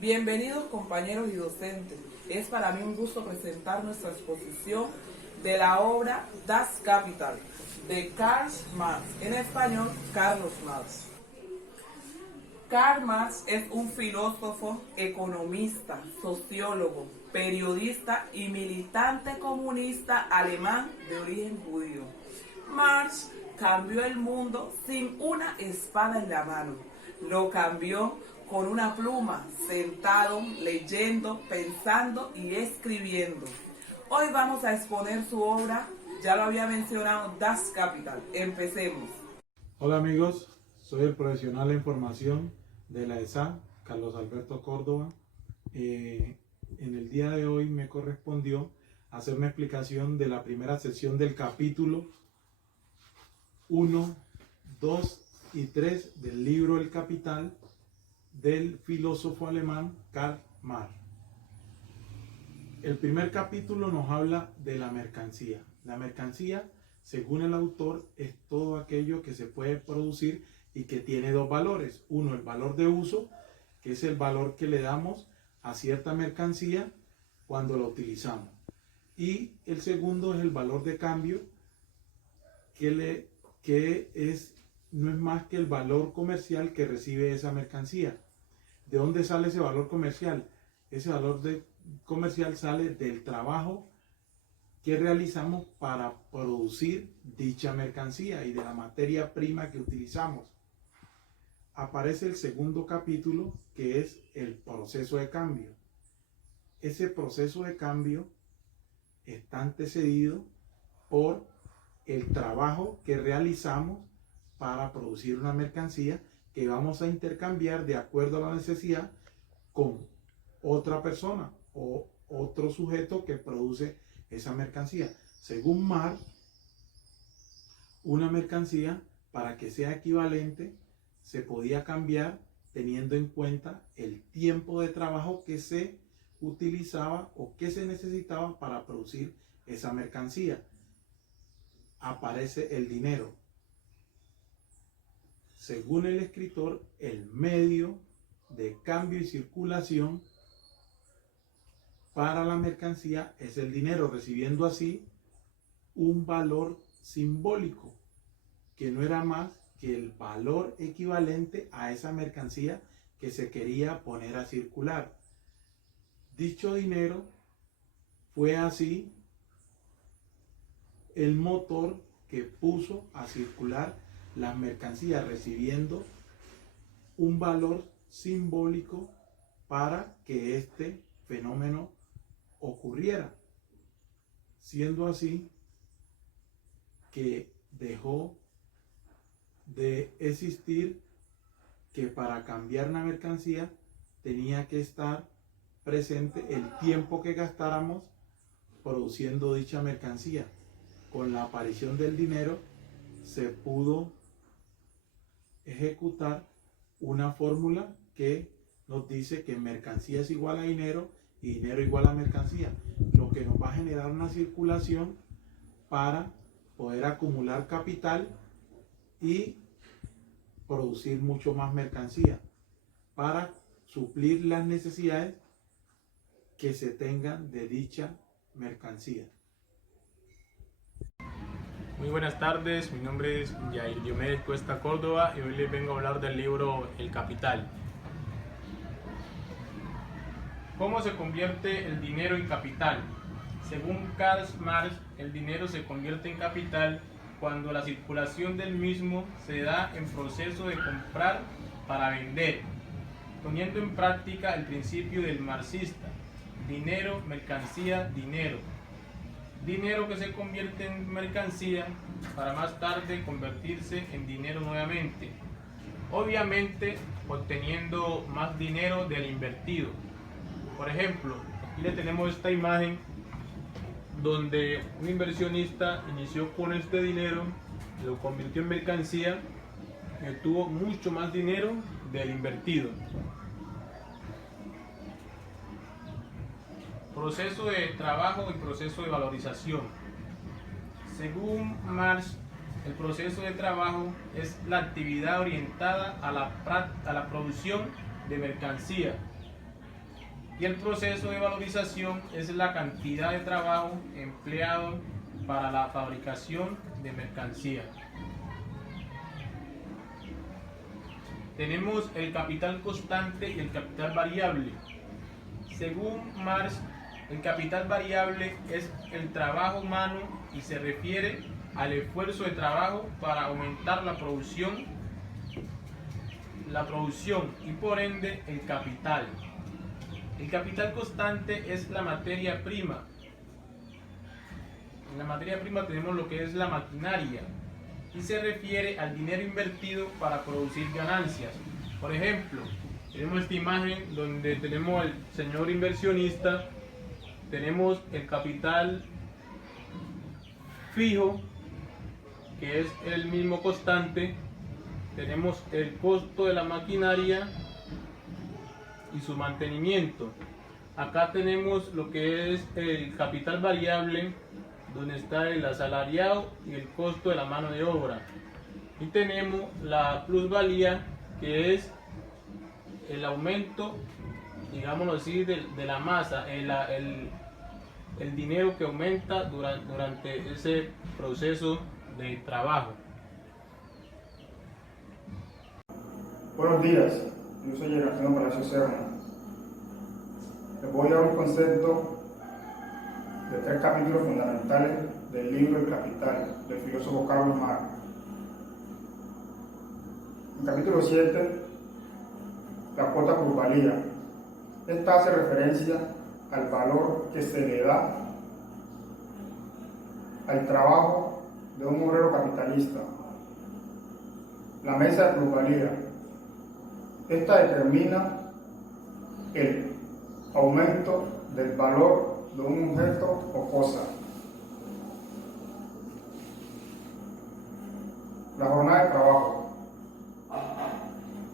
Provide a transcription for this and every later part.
Bienvenidos compañeros y docentes. Es para mí un gusto presentar nuestra exposición de la obra Das Kapital de Karl Marx, en español Carlos Marx. Karl Marx es un filósofo, economista, sociólogo, periodista y militante comunista alemán de origen judío. Marx cambió el mundo sin una espada en la mano. Lo cambió con una pluma, sentado, leyendo, pensando y escribiendo. Hoy vamos a exponer su obra, ya lo había mencionado, Das Kapital. Empecemos. Hola amigos, soy el profesional en formación de la ESA, Carlos Alberto Córdoba. En el día de hoy me correspondió hacer una explicación de la primera sección del capítulo 1, 2 y 3 del libro El Capital del filósofo alemán Karl Marx. El primer capítulo nos habla de la mercancía. La mercancía, según el autor, es todo aquello que se puede producir y que tiene dos valores. Uno, el valor de uso, que es el valor que le damos a cierta mercancía cuando la utilizamos. Y el segundo es el valor de cambio, no es más que el valor comercial que recibe esa mercancía. ¿De dónde sale ese valor comercial? Ese valor comercial sale del trabajo que realizamos para producir dicha mercancía y de la materia prima que utilizamos. Aparece el segundo capítulo, que es el proceso de cambio. Ese proceso de cambio está antecedido por el trabajo que realizamos para producir una mercancía que vamos a intercambiar de acuerdo a la necesidad con otra persona o otro sujeto que produce esa mercancía. Según Marx, una mercancía, para que sea equivalente, se podía cambiar teniendo en cuenta el tiempo de trabajo que se utilizaba o que se necesitaba para producir esa mercancía. Aparece el dinero. Según el escritor, el medio de cambio y circulación para la mercancía es el dinero, recibiendo así un valor simbólico, que no era más que el valor equivalente a esa mercancía que se quería poner a circular. Dicho dinero fue así el motor que puso a circular las mercancías, recibiendo un valor simbólico para que este fenómeno ocurriera, siendo así que dejó de existir que para cambiar una mercancía tenía que estar presente el tiempo que gastáramos produciendo dicha mercancía. Con la aparición del dinero se pudo ejecutar una fórmula que nos dice que mercancía es igual a dinero y dinero igual a mercancía, lo que nos va a generar una circulación para poder acumular capital y producir mucho más mercancía para suplir las necesidades que se tengan de dicha mercancía. Muy buenas tardes, mi nombre es Jair Diomedes Cuesta Córdoba y hoy les vengo a hablar del libro El Capital. ¿Cómo se convierte el dinero en capital? Según Karl Marx, el dinero se convierte en capital cuando la circulación del mismo se da en proceso de comprar para vender, poniendo en práctica el principio del marxista: dinero, mercancía, dinero. Dinero que se convierte en mercancía para más tarde convertirse en dinero nuevamente, obviamente obteniendo más dinero del invertido. Por ejemplo, aquí le tenemos esta imagen donde un inversionista inició con este dinero, lo convirtió en mercancía y obtuvo mucho más dinero del invertido. Proceso de trabajo y proceso de valorización. Según Marx, el proceso de trabajo es la actividad orientada a la producción de mercancía. y el proceso de valorización es la cantidad de trabajo empleado para la fabricación de mercancía. Tenemos el capital constante y el capital variable. Según Marx, el capital variable es el trabajo humano y se refiere al esfuerzo de trabajo para aumentar la producción y por ende el capital. El capital constante es la materia prima. En la materia prima tenemos lo que es la maquinaria y se refiere al dinero invertido para producir ganancias. Por ejemplo, tenemos esta imagen donde tenemos al señor inversionista, tenemos el capital fijo, que es el mismo constante, tenemos el costo de la maquinaria y su mantenimiento. Acá tenemos lo que es el capital variable, donde está el asalariado y el costo de la mano de obra. Y tenemos la plusvalía, que es el aumento, digámoslo así, de la masa, el dinero que aumenta durante ese proceso de trabajo. Buenos días, yo soy Gerardino Palacio Serna. Les voy a dar un concepto de 3 capítulos fundamentales del libro El Capital, del filósofo Carlos Marx. En capítulo 7, la cuota plusvalía. Esta hace referencia al valor que se le da al trabajo de un obrero capitalista. La mesa de plusvalía. Esta determina el aumento del valor de un objeto o cosa. La jornada de trabajo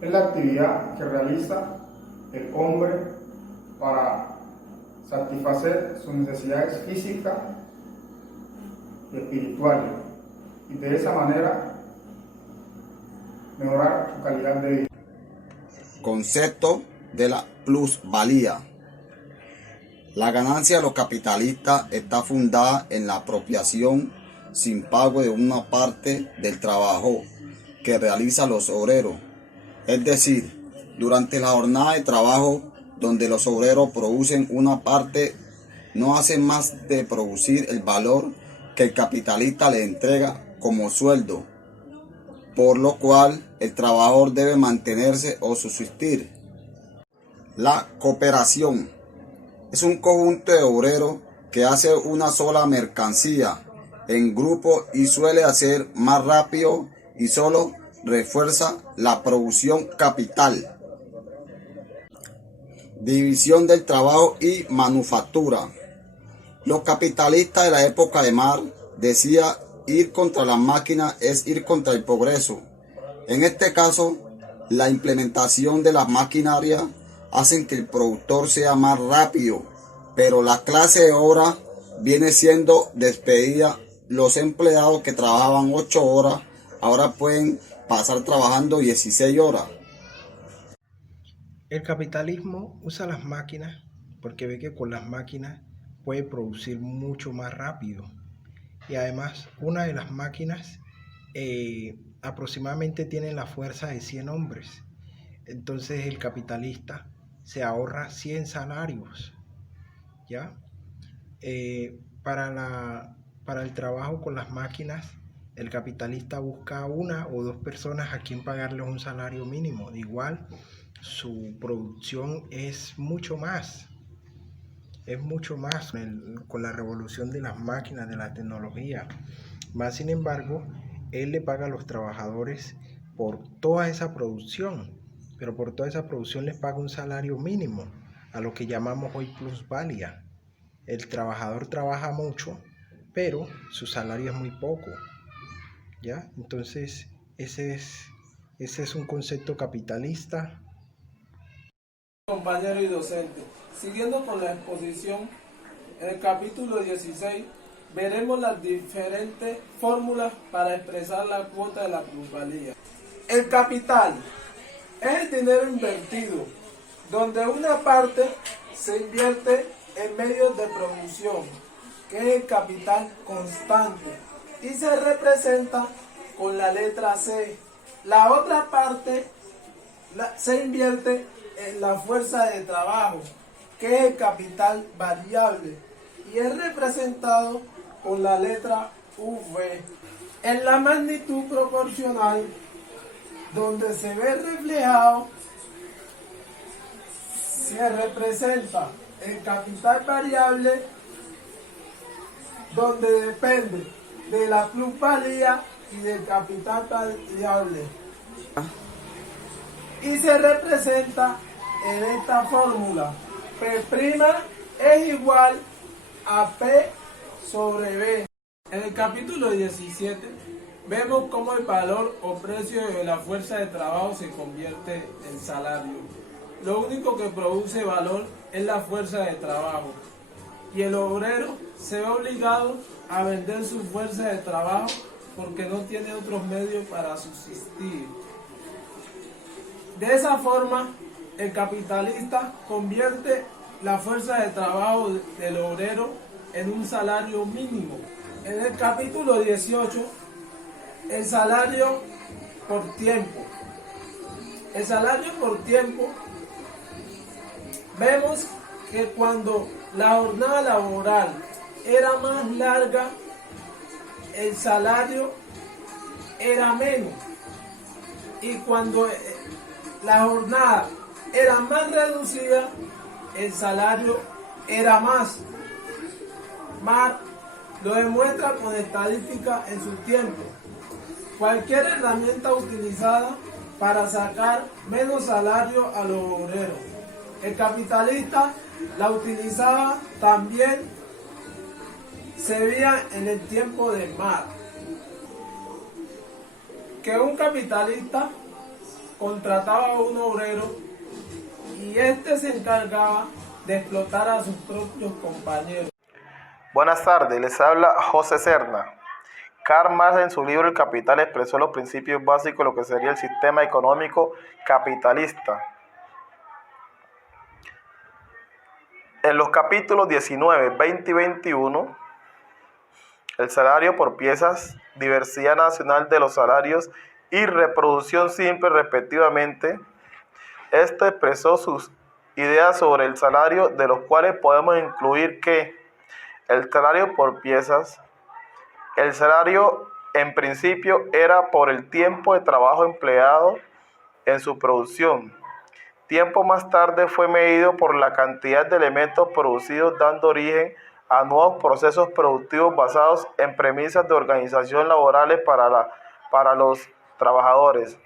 es la actividad que realiza el hombre para satisfacer sus necesidades físicas y espirituales y de esa manera mejorar su calidad de vida. Concepto de la plusvalía. La ganancia de los capitalistas está fundada en la apropiación sin pago de una parte del trabajo que realizan los obreros. Es decir, durante la jornada de trabajo donde los obreros producen una parte, no hacen más de producir el valor que el capitalista le entrega como sueldo, por lo cual el trabajador debe mantenerse o subsistir. La cooperación es un conjunto de obreros que hace una sola mercancía en grupo y suele hacer más rápido y solo refuerza la producción capital. División del trabajo y manufactura. Los capitalistas de la época de Marx decían: ir contra las máquinas es ir contra el progreso. En este caso, la implementación de las maquinarias hacen que el productor sea más rápido, pero la clase de obra viene siendo despedida. Los empleados que trabajaban 8 horas ahora pueden pasar trabajando 16 horas. El capitalismo usa las máquinas porque ve que con las máquinas puede producir mucho más rápido. Y además, una de las máquinas aproximadamente tiene la fuerza de 100 hombres. Entonces el capitalista se ahorra 100 salarios, ¿ya? Para el trabajo con las máquinas, el capitalista busca 1 o 2 personas a quien pagarles un salario mínimo. De igual, su producción es mucho más. Con la revolución de las máquinas, de la tecnología. Más sin embargo, él le paga a los trabajadores por toda esa producción, pero por toda esa producción les paga un salario mínimo, a lo que llamamos hoy plusvalía. El trabajador trabaja mucho, pero su salario es muy poco, ¿ya? Entonces, ese es un concepto capitalista. Compañero y docente, siguiendo con la exposición, en el capítulo 16 veremos las diferentes fórmulas para expresar la cuota de la plusvalía. El capital es el dinero invertido, donde una parte se invierte en medios de producción, que es el capital constante, y se representa con la letra C. La otra parte se invierte en la fuerza de trabajo, que es el capital variable, y es representado con la letra V. En la magnitud proporcional, donde se ve reflejado, se representa el capital variable, donde depende de la plusvalía y del capital variable, y se representa en esta fórmula: P' es igual a P sobre B. En el capítulo 17 vemos cómo el valor o precio de la fuerza de trabajo se convierte en salario. Lo único que produce valor es la fuerza de trabajo, y el obrero se ve obligado a vender su fuerza de trabajo porque no tiene otros medios para subsistir. De esa forma, el capitalista convierte la fuerza de trabajo del obrero en un salario mínimo. En el capítulo 18, el salario por tiempo. El salario por tiempo, vemos que cuando la jornada laboral era más larga, el salario era menos, y cuando la jornada era más reducida, el salario era más. Marx lo demuestra con estadística en su tiempo. Cualquier herramienta utilizada para sacar menos salario a los obreros. El capitalista la utilizaba también, se veía en el tiempo de Marx, que un capitalista contrataba a un obrero y este se encargaba de explotar a sus propios compañeros. Buenas tardes, les habla José Serna. Karl Marx en su libro El Capital expresó los principios básicos de lo que sería el sistema económico capitalista. En los capítulos 19, 20 y 21, el salario por piezas, diversidad nacional de los salarios y reproducción simple respectivamente, este expresó sus ideas sobre el salario, de los cuales podemos incluir que el salario por piezas, el salario en principio era por el tiempo de trabajo empleado en su producción. Tiempo más tarde fue medido por la cantidad de elementos producidos, dando origen a nuevos procesos productivos basados en premisas de organización laborales para los trabajadores.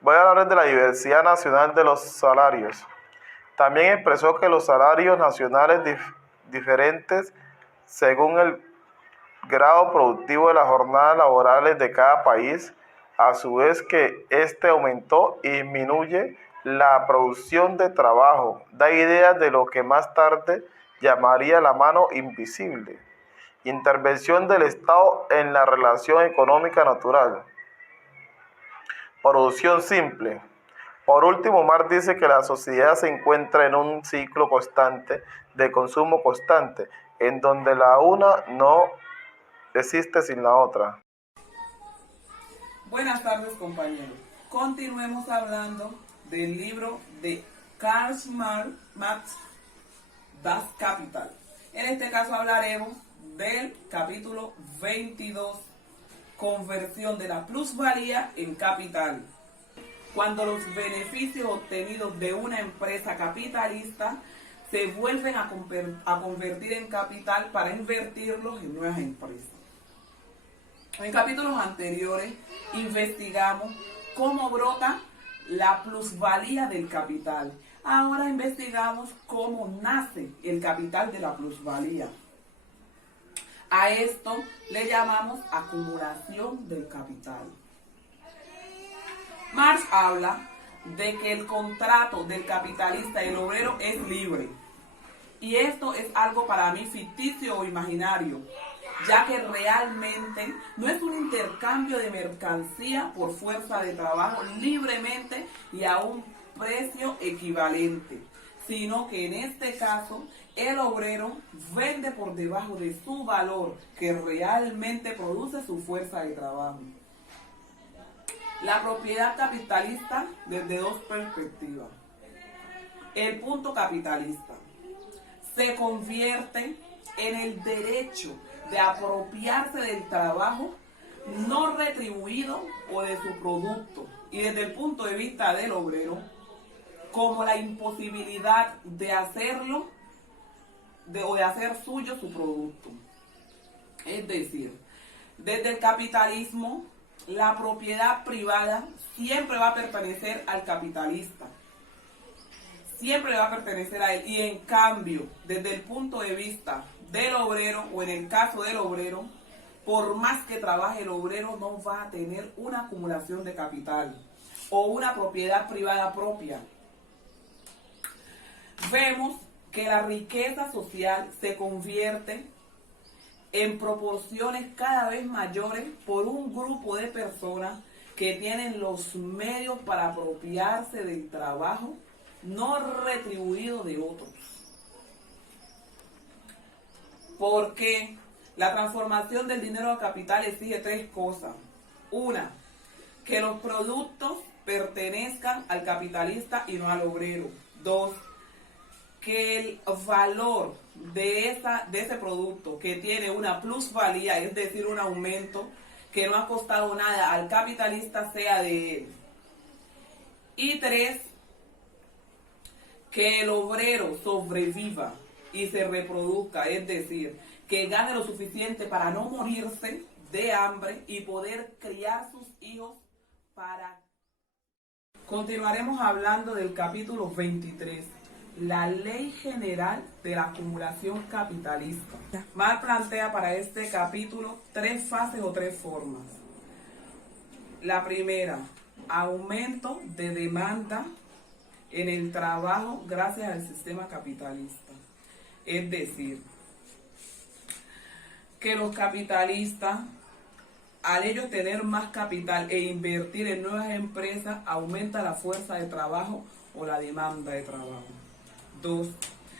Voy a hablar de la diversidad nacional de los salarios. También expresó que los salarios nacionales diferentes según el grado productivo de las jornadas laborales de cada país, a su vez que este aumentó y disminuye la producción de trabajo, da ideas de lo que más tarde llamaría la mano invisible, intervención del Estado en la relación económica natural, producción simple. Por último, Marx dice que la sociedad se encuentra en un ciclo constante de consumo constante, en donde la una no existe sin la otra. Buenas tardes, compañeros. Continuemos hablando del libro de Karl Marx, Das Kapital. En este caso hablaremos del capítulo 22, conversión de la plusvalía en capital. Cuando los beneficios obtenidos de una empresa capitalista se vuelven a convertir en capital para invertirlos en nuevas empresas. En capítulos anteriores investigamos cómo brota la plusvalía del capital. Ahora investigamos cómo nace el capital de la plusvalía. A esto le llamamos acumulación del capital. Marx habla de que el contrato del capitalista y el obrero es libre. Y esto es algo para mí ficticio o imaginario, ya que realmente no es un intercambio de mercancía por fuerza de trabajo libremente y a un precio equivalente, sino que en este caso el obrero vende por debajo de su valor que realmente produce su fuerza de trabajo. La propiedad capitalista desde dos perspectivas. El punto capitalista se convierte en el derecho de apropiarse del trabajo no retribuido o de su producto, y desde el punto de vista del obrero, como la imposibilidad de hacerlo o de hacer suyo su producto. Es decir, desde el capitalismo, la propiedad privada siempre va a pertenecer al capitalista. Siempre le va a pertenecer a él. Y en cambio, desde el punto de vista del obrero, o en el caso del obrero, por más que trabaje el obrero no va a tener una acumulación de capital o una propiedad privada propia. Vemos que la riqueza social se convierte en proporciones cada vez mayores por un grupo de personas que tienen los medios para apropiarse del trabajo no retribuido de otros. Porque la transformación del dinero a capital exige tres cosas. Una, que los productos pertenezcan al capitalista y no al obrero. Dos, que el valor de ese producto que tiene una plusvalía, es decir, un aumento que no ha costado nada al capitalista, sea de él. Y tres, que el obrero sobreviva y se reproduzca, es decir, que gane lo suficiente para no morirse de hambre y poder criar sus hijos para... Continuaremos hablando del capítulo 23, la Ley General de la Acumulación Capitalista. Marx plantea para este capítulo tres fases o tres formas. La primera, aumento de demanda en el trabajo gracias al sistema capitalista. Es decir, que los capitalistas, al ellos tener más capital e invertir en nuevas empresas, aumenta la fuerza de trabajo o la demanda de trabajo. Dos,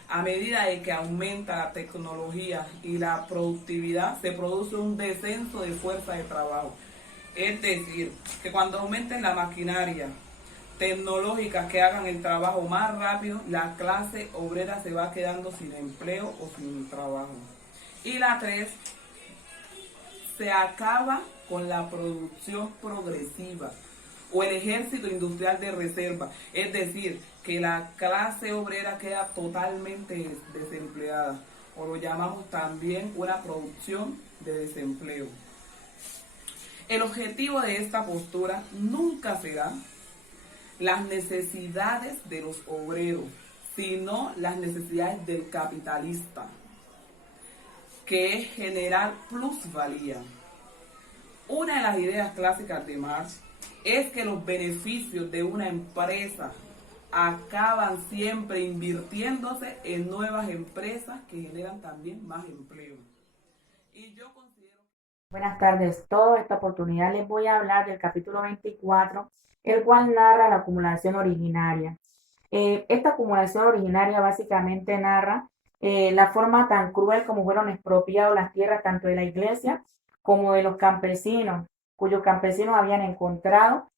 a medida de que aumenta la tecnología y la productividad, se produce un descenso de fuerza de trabajo. Es decir, que cuando aumenten la maquinaria tecnológica que hagan el trabajo más rápido, la clase obrera se va quedando sin empleo o sin trabajo. Y la tres, se acaba con la producción progresiva o el ejército industrial de reserva, es decir, que la clase obrera queda totalmente desempleada, o lo llamamos también una producción de desempleo. El objetivo de esta postura nunca será las necesidades de los obreros, sino las necesidades del capitalista, que es generar plusvalía. Una de las ideas clásicas de Marx es que los beneficios de una empresa acaban siempre invirtiéndose en nuevas empresas que generan también más empleo. Y yo considero... Buenas tardes, toda esta oportunidad les voy a hablar del capítulo 24, el cual narra la acumulación originaria. Esta acumulación originaria básicamente narra la forma tan cruel como fueron expropiadas las tierras tanto de la iglesia como de los campesinos, cuyos campesinos habían encontrado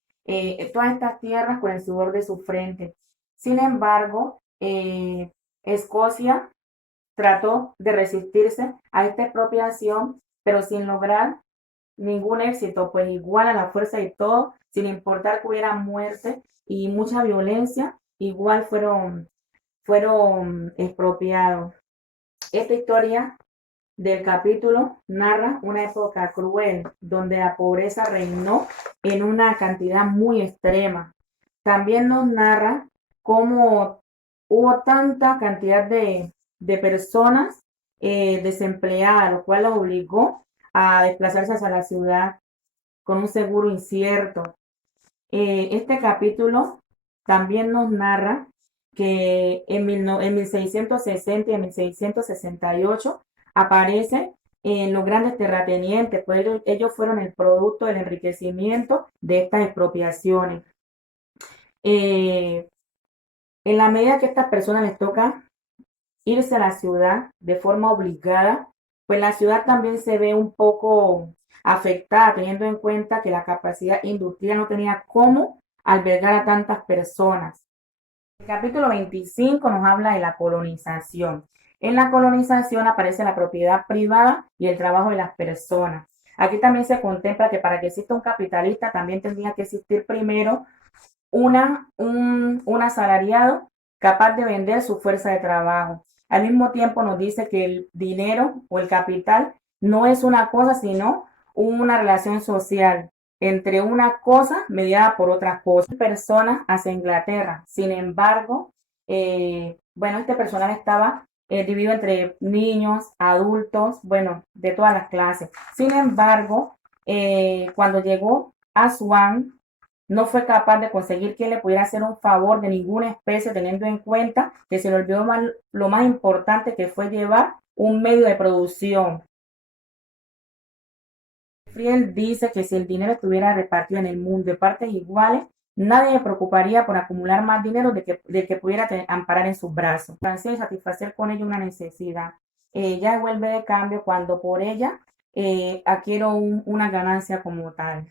todas estas tierras con el sudor de su frente. Sin embargo, Escocia trató de resistirse a esta expropiación, pero sin lograr ningún éxito, pues igual a la fuerza y todo, sin importar que hubiera muerte y mucha violencia, igual fueron expropiados. Esta historia del capítulo narra una época cruel donde la pobreza reinó en una cantidad muy extrema. También nos narra cómo hubo tanta cantidad de personas desempleadas, lo cual los obligó a desplazarse hacia la ciudad con un seguro incierto. Este capítulo también nos narra que en 1660 y en 1668 aparecen los grandes terratenientes, pues ellos fueron el producto del enriquecimiento de estas expropiaciones. En la medida que a estas personas les toca irse a la ciudad de forma obligada, pues la ciudad también se ve un poco afectada, teniendo en cuenta que la capacidad industrial no tenía cómo albergar a tantas personas. El capítulo 25 nos habla de la colonización. En la colonización aparece la propiedad privada y el trabajo de las personas. Aquí también se contempla que para que exista un capitalista también tendría que existir primero un asalariado capaz de vender su fuerza de trabajo. Al mismo tiempo nos dice que el dinero o el capital no es una cosa, sino una relación social entre una cosa mediada por otras cosas. Personas hacia Inglaterra. Sin embargo, este personal estaba dividido entre niños, adultos, de todas las clases. Sin embargo, cuando llegó a Asuán, no fue capaz de conseguir quien le pudiera hacer un favor de ninguna especie, teniendo en cuenta que se le olvidó lo más importante, que fue llevar un medio de producción. Friel dice que si el dinero estuviera repartido en el mundo de partes iguales, nadie se preocuparía por acumular más dinero del que pudiera amparar en sus brazos. Francia y satisfacer con ello una necesidad. Ella vuelve de cambio cuando por ella adquiero una ganancia como tal.